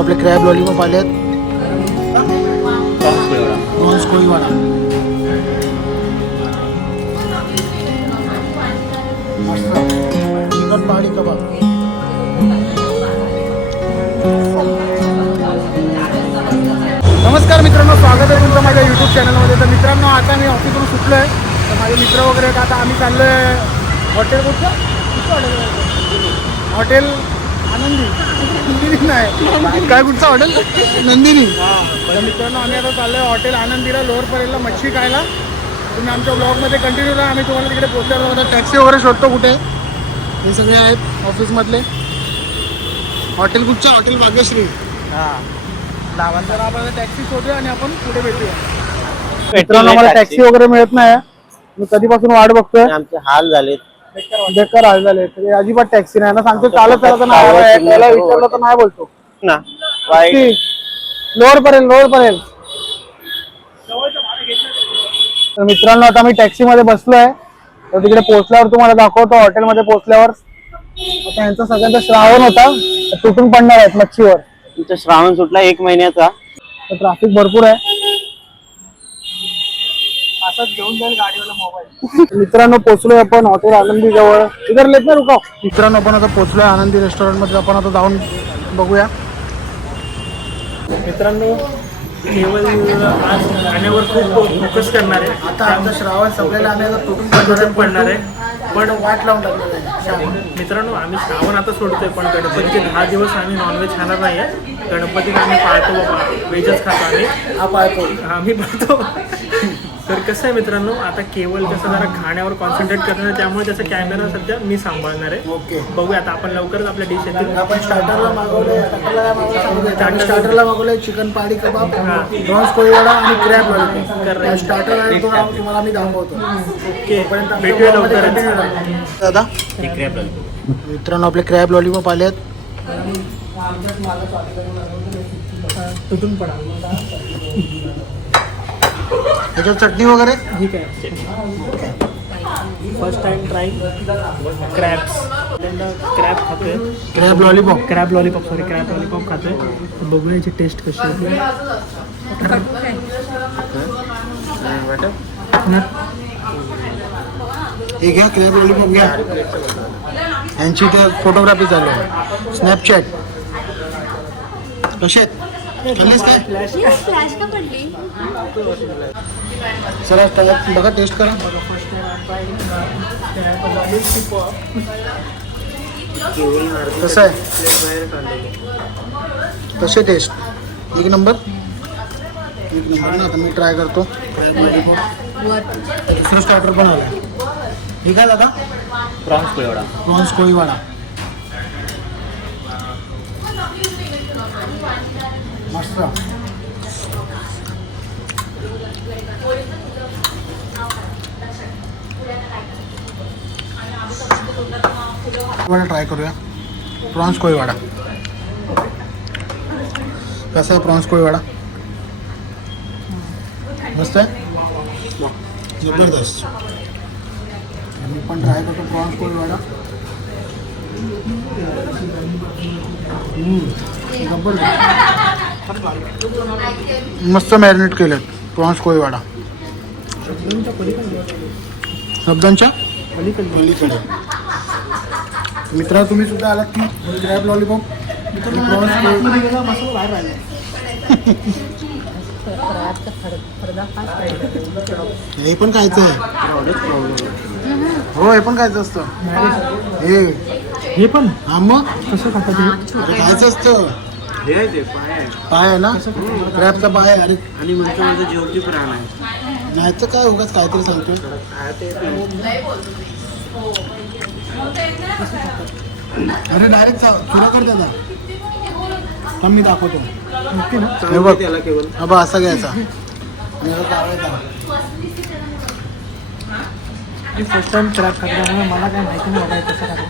आपले crab lollipop आले आहेत. प्रॉन्स कोळीवाडा. मस्त. चिकन पहाडी कबाब. नमस्कार मित्रांनो, स्वागत आहे तुमचं माझ्या यूट्यूब चॅनलमध्ये. तर मित्रांनो, आता मी ऑफिसवरून सुटलो आहे. तर माझे मित्र वगैरे आहेत. आता आम्ही चाललो आहे हॉटेल. कुठचं हॉटेल? आनंदी. नंदिनी नाही काय, कुठचं हॉटेल? नंदिनी. तर मित्रांनो, आम्ही आता चाललो आहे हॉटेल आनंदीला, लोअर परेलला मच्छी खायला. तुम्ही आमच्या ब्लॉगमध्ये कंटिन्यू राहा. आम्ही तुम्हाला तिकडे पोहोचल्यावर होता टॅक्सी वगैरे शोधतो कुठे. हे सगळे आहेत ऑफिसमधले. हॉटेल कुठचं? हॉटेल भाग्यश्री. तर आपण टॅक्सी शोधूया आणि आपण पुढे भेटूया. मित्रांनो, मला टॅक्सी वगैरे मिळत नाही. मी कधीपासून वाट बघतोय. आमचे हाल झाले, बेकार हाल झाले. तरी अजिबात टॅक्सी नाही ना. सांगतो चालत चालत नाही, त्याला विचारलं तर नाही बोलतो ना. लोअर परेल. तर मित्रांनो, आता मी टॅक्सी मध्ये बसलोय. तर तिकडे पोहोचल्यावर तुम्हाला दाखवतो. हॉटेलमध्ये पोहोचल्यावर आता यांचा सगळ्यांचा श्रावण होता, तुटून पडणार आहेत मच्छीवर. तुमचा श्रावण सुटला 1 महिन्याचा. तर ट्रॅफिक भरपूर आहे. असंच घेऊन जाईल गाडीवाला मोबाईल. मित्रांनो, पोहोचलोय आपण हॉटेल आनंदी जवळ. इधर लेत ना रुका. मित्रांनो, आपण आता पोहोचलोय आनंदी रेस्टॉरंट मध्ये. आपण आता जाऊन बघूया. मित्रांनो, केवळ आज खाण्यावर खूप फोकस करणार आहे. आता आमचं श्रावण संपलेला, आम्ही आता तुटून पडणार आहे. पण वाट लावून टाकलेलं. मित्रांनो, आम्ही श्रावण आता सोडतोय, पण गणपतीचे 10 दिवस आम्ही नॉनव्हेज खाणार नाही आहे. गणपतीत आम्ही पाळतो बाबा, व्हेजच खातो आम्ही. हा पाळतो, आम्ही पाळतो. तर कसं आहे मित्रांनो, आता केवळ कसं जरा खाण्यावर कॉन्सन्ट्रेट करणार आहे, त्यामुळे त्याचा कॅमेरा सध्या मी सांभाळणार आहे. ओके. बघूया आता आपण लवकरच आपल्या डिश येतील. आपण स्टार्टरला मागवलंय. स्टार्टरला मागवलंय चिकन पहाडी कबाब, प्रॉन्स कोळीवाडा आणि क्रॅब लॉलीपॉप. स्टार्टर आहे तो तुम्हाला मी दाखवतो. ओके, भेटूया लवकरच. दादा, मित्रांनो, आपले क्रॅब लॉलीपॉप आले आहेत. तुटून पडा. त्याच्यात चटणी वगैरे ठीक आहे. First time trying crabs. Crab खातोय. Crab lollipop. क्रॅब लॉलीपॉप खातोय. बघूया याची टेस्ट कशी होती. हे घ्या, क्रॅब लॉलीपॉप घ्या. यांची ते फोटोग्राफी चालू आहे. स्नॅपचॅट. कसे आहेत? खाल्लेस काय? फ्लॅश का पडली? चला बघा, टेस्ट करा. कसं आहे? कसे टेस्ट? एक नंबर ना. आता मी ट्राय करतो. दुसरं स्टार्टर पण आलं. हे काय दादा? प्रॉन्स कोळीवाडा. मस्त. ट्राय करूया प्रॉन्स कोळीवाडा. कसा आहे प्रॉन्स कोळीवाडा? मस्त आहे, जबरदस्त. मी पण ट्राय करतो प्रॉन्स कोळीवाडा. मस्त मॅरिनेट केलेत प्रॉन्स कोळीवाडा. शब्दांच्या पलीकडे. मित्रा, तुम्ही सुद्धा आलात की क्रॅब लॉलीपॉप हे पण खायचं आहे. हो, हे पण खायचं असतं. हे पण हा, मग कसं खायचं असतं. पाय आहे ना, क्रॅबचा पाय आहे. आणि म्हणतो माझं जेवढी प्राण आहे. नाही तर काय, उगाच काहीतरी सांगतो. अरे डायरेक्ट सुरू कर त्याला. मी दाखवतो. नक्की ना? हे बघ, हा बघ, असा घ्यायचा. फर्स्ट टाइम क्रॅब खातो, त्यामुळे मला काय माहिती नाही बाबा कसं खातो.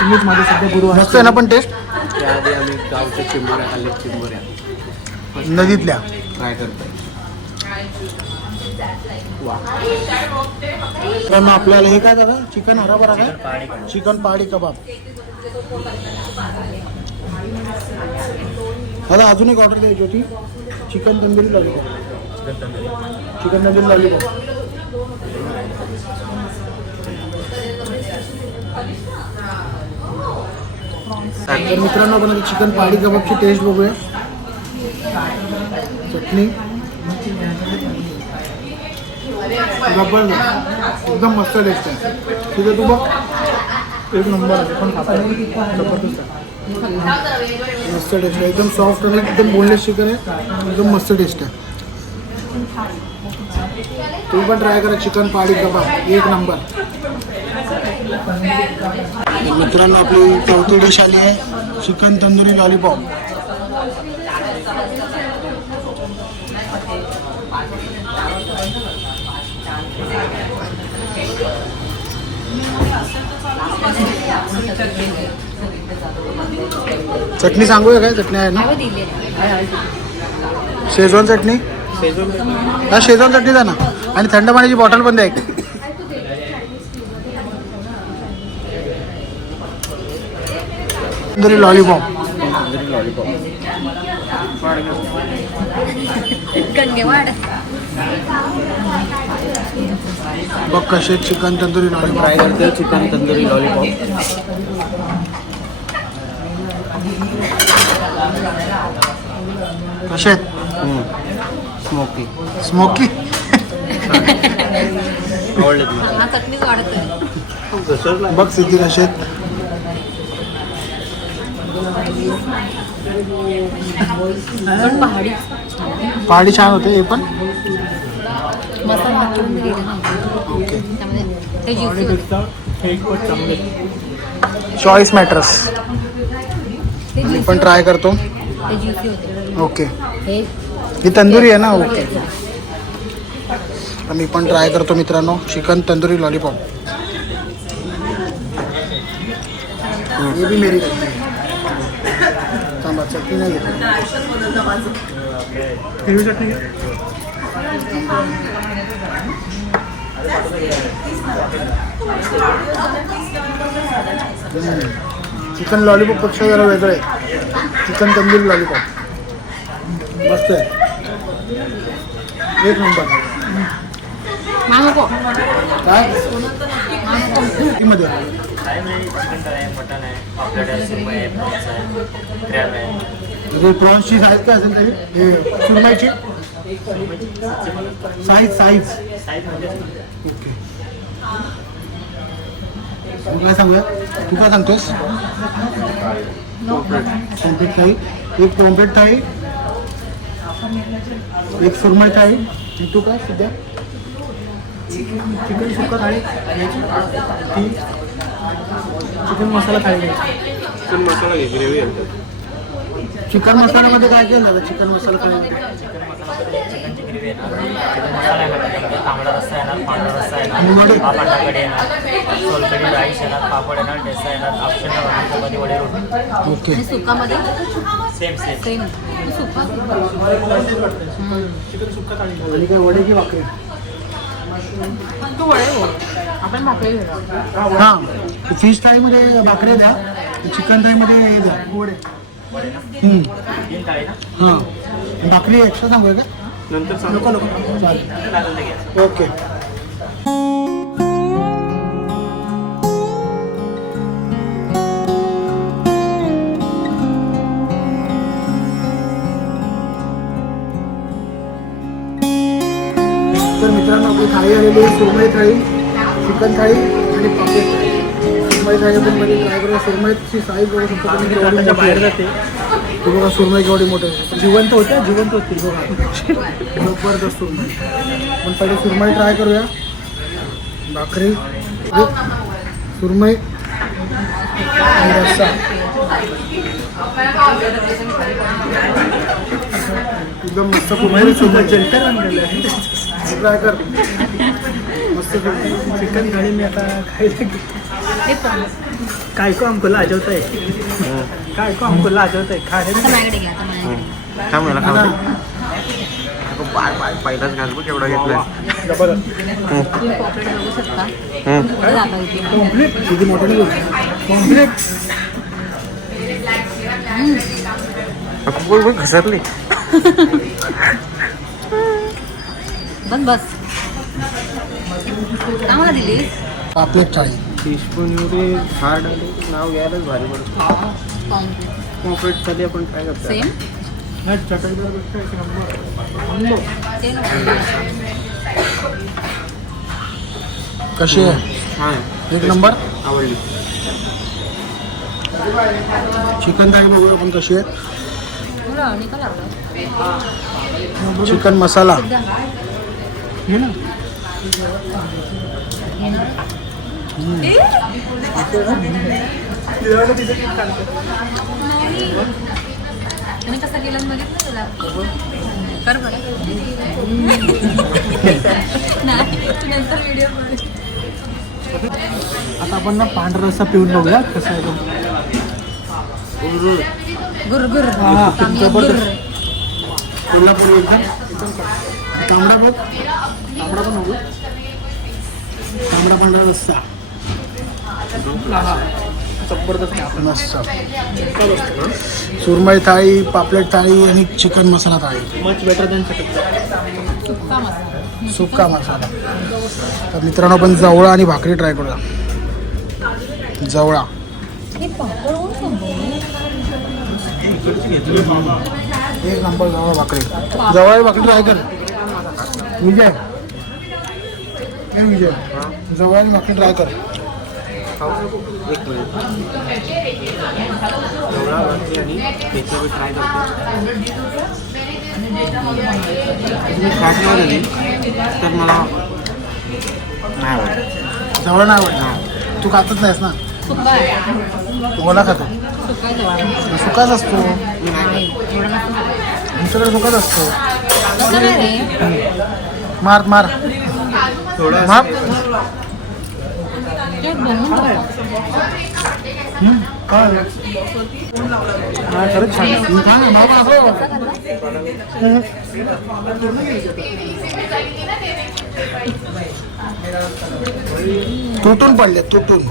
तुम्हीच माझे सध्या गुरु मस्त आहे ना पण टेस्ट. त्याआधी आम्ही गावच्या चिंबोऱ्या खाल्ल्या. चिंबोऱ्या नदीतल्या ट्राय करतोय. तर मग आपल्याला हे काय दादा? चिकन हराभरा काय? चिकन पहाडी कबाब. दादा अजून एक ऑर्डर द्यायची होती, chicken tandoori lollipop. Chicken tandoori lollipop. तर मित्रांनो आपण आता चिकन पहाडी कबाबची टेस्ट बघूया. चटणी जबरदस्त, एकदम मस्त टेस्ट आहे. तिथे तू बघ, एक नंबर आहे. पण खाता जबरदस्त आहे, मस्त टेस्ट आहे. एकदम सॉफ्ट आणि एकदम बोनलेस चिकन आहे, एकदम मस्त टेस्ट आहे. तुम्ही पण ट्राय करा चिकन पहाडी कबाब, एक नंबर. मित्रांनो आपली चौथी डिश आली आहे, चिकन तंदुरी लॉलीपॉप. चटणी सांगूया काय? चटणी आहे ना, शेजवान चटणी. हा शेजवान चटणी द्या ना, आणि थंड पाण्याची बॉटल पण द्या एक. तंदुरी लॉलीपॉप. बघ कसे चिकन तंदुरी लॉलीपॉप. ट्राय करते चिकन तंदुरी लॉलीपॉप. कसे आहेत? स्मोकी. स्मोकी. आवडले तुम्हाला? चटणीच वाढत आहे. बघ सिद्धी कसे आहेत. पण पहाडी पहाडी छान होते हे पण. मसाला टाकून दिलेला ना. ओके, त्यामध्ये ते juicy होते. Choice matters. ते मी juicy पण ट्राय करतो. ते juicy होते. ओके, हे ही तंदुरी आहे ना. ओके, मी पण ट्राय करतो मित्रांनो चिकन तंदुरी लॉलीपॉप. ये भी मेरी चटनी है. थांबा, चटणी नाही घेत. हिरवी चटणी घ्या. चिकन लॉलीपॉप पेक्षा जरा वेगळं आहे. चिकन तंदुरी लॉलीपॉप मस्त आहे, एक नंबर. नको काय मध्ये प्रॉन्सची साईज काय असेल तरी? हे सुरमईची साईज. ओके, काय सांगूया? तू काय सांगतोस? पॉम्प्लेट थाळी, एक पॉम्प्लेट थाळी, एक सुरमई थाळी. आणि तू काय सध्या? चिकन सुक्का थाळी घ्यायची, ती चिकन मसाला थाळी घ्यायची. चिकन मसाला घे, ग्रेव्ही आहे. चिकन मसाल्यामध्ये काय केलं दादा? चिकन मसाला थाळी चिकनची ग्रेव्ही येणार, चिकन मसाला येणार, त्यामध्ये तांबडा रस्सा येणार, पांढरा रस्सा येणार, वडे. पापड कढी येणार, सोलकढी राईस येणार, पापड येणार, ठेचा येणार, ऑप्शनल चपाती वडे रोटी. ओके. आणि सुकामध्ये सेम सेम सुका. चिकन सुक्का थाळी घ्या. आणि काय वडे की भाकरी? तू वडे बोल, आपण भाकरी घेऊया. हां, फिश थाळीमध्ये भाकरी द्या, चिकन थाळीमध्ये हे द्या वडे. तीन थाळी ना, हां, भाकरी एक्स्ट्रा सांगूया का? नंतर सांग. नको चालेल. चालेल ते घ्या. ओके. तर मित्रांनो आपली थाळी आलेली आहे, सुरमई थाळी, चिकन थाळी आणि पापलेट थाळी. सुरमई थाळी आपण मध्ये ट्राय करूया. सुरमईची साईज बघू शकतो तुम्ही, केवढी त्याच्या मोठी बाहेर आहे. जाते. तू बघा सुरमई केवढी मोठी आहे. जिवंत होते, जिवंत होती बघा. जबरदस्त सुरमई. आपण पहिले सुरमई ट्राय करूया. भाकरी, सुरमई आणि रस्सा. एकदम मस्त कुरकुरीत सुरमई. जलटर आणलेलं आहे. ट्राय कर, मस्त चिकन थाळी मी आता खायला हे पण काय को हमको लाजवत आहे, काय को हमको लाजवत आहे. खायला आता माझ्याकडे घ्या, आता माझ्याकडे. काय म्हणा खाऊ पहिलाच घाल बघ केवढा घेतलाय. जबरदस्त. तुम्ही पॉकेट बघू शकता. कुठे जाता इथे? किती मोठं नाही. कॉम्प्लेट घसरली. बस बस आम्हाला दिलीस पापलेट चाळी. टीस्पून एवढे हार्ड आले नाव घ्यायलाच भारी पडतं. पॉकेट साठी आपण काय करतो सेम नाही चटईदार गोष्ट एक नंबर. ते कशी आहे? हां एक नंबर. आवडली. चिकन थाळी बघूया पण कशी आहे. का लागलं चिकन मसाला. घे ना. आणि कसं केलं बघितलं तुला कर बरं नाही तू नंतर व्हिडिओ आता आपण ना पांढरा रस्सा पिऊन बघूया कसा आहे तो. गुर गुर हा, जबरदस्त. कोल्हापूर एकदम तांबडा बघ. तांबडा पण बघू. तांबडा पांढरा रस्सा जबरदस्त. मस्त. सुरमई थाळी, पापलेट थाळी आणि चिकन मसाला थाळी. मच बेटर दॅन सुक्का मसाला सुक्का मसाला. तर मित्रांनो आपण जवळा आणि भाकरी ट्राय करूया. जवळा हे पापड कोण संपवलं? एक नंबर. जवळ भाकरी. जवळ भाकरी ट्राय कर विजय. ए विजय जवळ भाकरी ट्राय कर. एक मिनिट एवढा भाकरी आणि त्याच्यावर ट्राय करतो. तुम्ही खात नाही झाली तर मला नाही आवडत. जवळ नाही आवडणार. तू खातच नाहीस ना. सुक्का आहे ओला खातो. सुक्का जवळ सुकाच असतो. मी नाही आमच्याकडे सुकाच असतो. कसं नाही रे मार मार थोडा मार. ते बनवून बघ. हा खरंच छान आहे. तुटून पडले तुटून.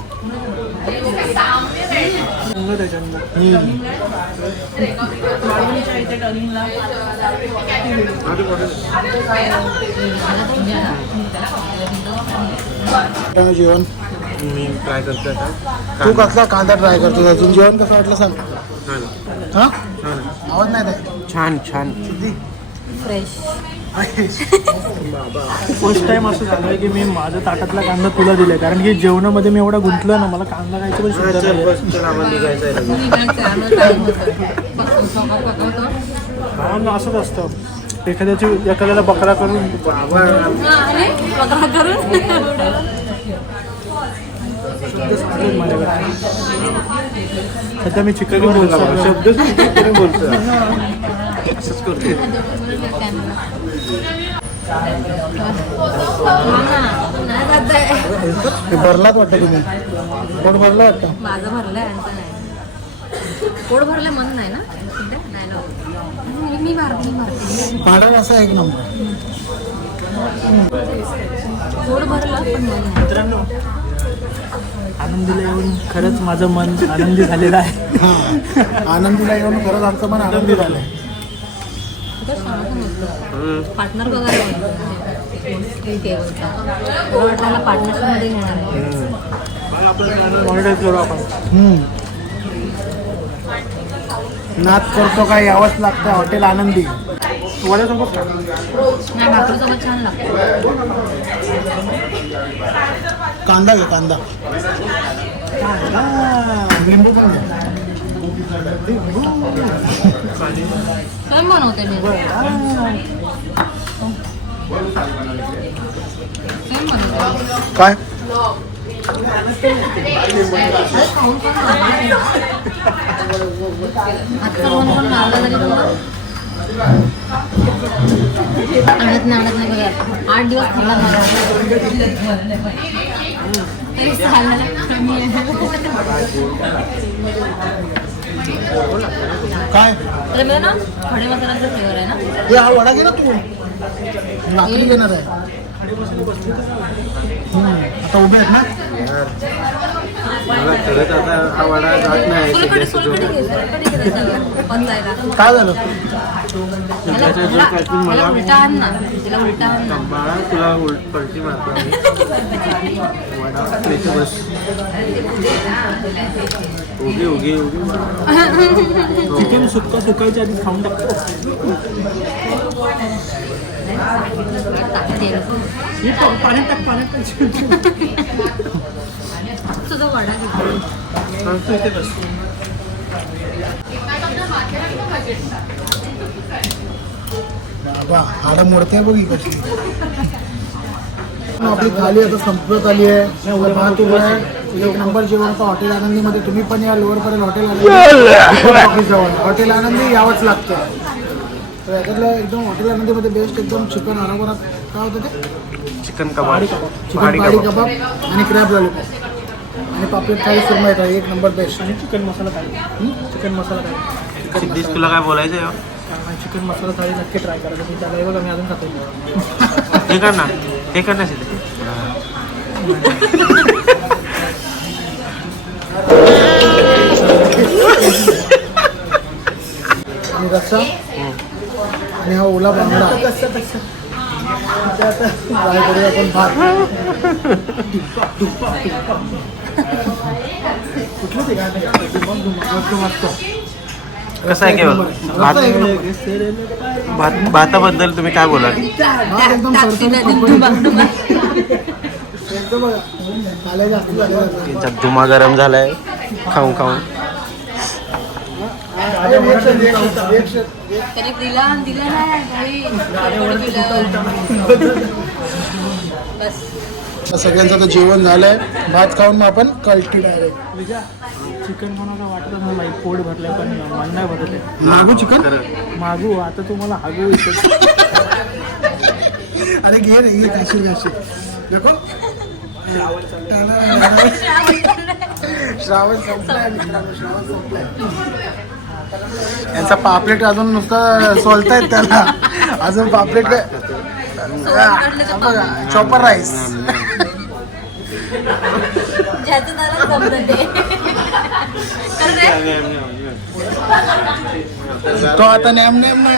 जेवण मी ट्राय करतो आता. तू कसला कांदा ट्राय करतो अजून. जेवण कसं वाटलं सांग. छान हा छान आवाज नाही आहे. छान छान. फ्रेश फर्स्ट टाइम असं झालं की मी माझ्या ताटातला कांदा तुला दिलाय, कारण की जेवणामध्ये मी एवढा गुंतलो ना, मला कांदा खायचं पण शुद्ध चल नाही. बस चल आम्हाला निघायचं आहे लगेच. निघायचं आम्हाला टाइम होतं हा ना, असंच असतं. एखाद्याला बकरा करून बाबा माझ्याकडे सध्या मी चिकन शब्द तुम्ही बोलतो असंच करतो. भरलाच वाटतं तुम्ही. पोट भरलं वाटतं. माझं भरलंय आणखं नाही. पोट भरलं मन नाही ना सध्या नाही ना. मी मारते पाडा असा एक नंबर. पोट भरलं पण मन नाही. मित्रांनो, आनंदीला येऊन खरंच माझं मन आनंदी झालेलं आहे. हा आनंदीला येऊन खरंच आमचं मन आनंदी झालंय. पार्टनर बघायला वाटलं पार्टनरशिपमध्ये घेणार आहे. आपलं चॅनल मॉनिटाईज करू आपण. नाद करतो काय यावंच लागतं. हॉटेल आनंदी. वड्यासोबत नाही भाकरीसोबत छान लागतं. कांदा घे कांदा. लिंबू पण घे. काय बनवते मी काय आजचा फोन पण लावला तरी आणत नाही बघा. 8 दिवस खाल्ला काय तर ना खडे मसाल्याचा फ्लेवर आहे ना. हे हा वडा घे ना तू. लाकडी घेणार आहे. आता उभे आहेत ना. मला खरंच आता हा वडा जात नाही सोलकढी सध्याच्या सोलकढी घे सोलकढी घे त्याच्यावर पचायला. काय झालं मला उलटा आण ना तिला उलटा आण ना. बाळा तुला पलटी मारतो आम्ही वडा इथे बस उगी उगी उगी चिकन सुक्का सुकायच्या आधी खाऊन टाकतो. हे पाण्यात टाक. तुझा वडा घेतो. सांगतो इथे बस. बाबा हाडं मोडते बघ कशी. आपली थाली आता संपत आली आहे. भात उभं आहे. एक नंबर जेवण होतं हॉटेल आनंदीमध्ये. तुम्ही पण या लोअरपर्यंत हॉटेल आनंदी जवळ हॉटेल आनंदी यावंच लागतं. तर याच्यातलं एकदम हॉटेल आनंदीमध्ये बेस्ट एकदम चिकन हरभरा काय होतं ते चिकन कबाब चिकन पहाडी कबाब आणि क्रॅब लॉलीपॉप आणि पापलेट थाळी सुरमई थाळी एक नंबर बेस्ट. आणि चिकन मसाला थाळी. चिकन मसाला थाळी. सिद्धीश तुला काय बोलायचं आहे चिकन मसाला थाळी नक्की ट्राय करा. तुम्ही त्याला बघा मी अजून खातो. हे कर ना हे कर ना सिद्धेश आणि रस्सा आणि हा ओला बांगडा ट्राय करूया आपण भात. कुठलं ते मस्त कसं आहे केवळ भाताबद्दल तुम्ही काय बोलाल भात एकदम सरसरीत एकदम आल्या जास्त झालेला आहे. त्यांचा धुमा गरम झालाय खाऊन खाऊन तरी दिला नाही बस. सगळ्यांचं आता जेवण झालंय. भात खाऊन मग आपण कल्टी डायरेक्ट चिकन म्हणून वाटत मला पोट भरलंय पण मन नाही भरत आहे. मागू चिकन मागू आता तुम्हाला हागू इथे. अरे घे रे घे काशीर काशीर देखो श्रावण संपलाय मित्रांनो. श्रावण संपलाय. यांचा पापलेट अजून नुसतं सोलतायत त्याला. अजून पापलेट बघा चॉपर राईस ज्याचं त्याला जमतं ते. तो आता नेम नेम नाही.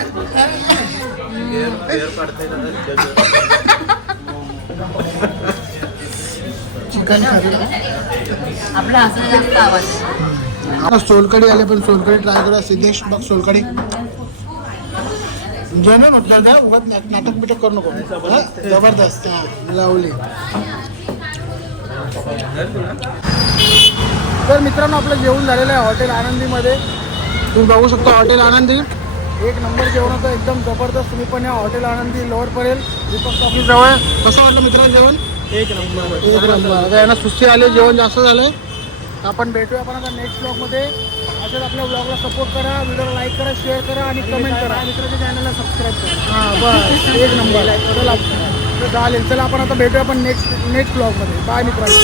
चिकन आपला असं जास्त आवाज आहे. सोलकडी आले पण सोलकडी ट्राय करूया. सिद्धेश बघ सोलकडी जेवण म्हटलं द्या उगाच नाटक बिटक करू नको. हा? जबरदस्त हा लावली. तर मित्रांनो आपलं जेवण झालेलं आहे हॉटेल आनंदीमध्ये. तुम्ही बघू शकता हॉटेल आनंदी एक नंबर जेवण होतं एकदम जबरदस्त. तुम्ही पण या हॉटेल आनंदी लोअर परेल दीपक टॉकीज जवळ. कसं वाटलं मित्रांनो जेवण? एक नंबर. एक नंबर. आता यांना सुस्ती आली जेवण जास्त झालंय. आपण भेटूया आपण आता नेक्स्ट ब्लॉगमध्ये. असेच आपल्या ब्लॉगला सपोर्ट करा. व्हिडिओला लाईक करा शेअर करा आणि कमेंट करा. मित्राच्या चॅनलला सबस्क्राईब करा. हां बस एक नंबर. चालेल चला आपण आता भेटूया आपण नेक्स्ट ब्लॉगमध्ये. बाय मित्रांनो.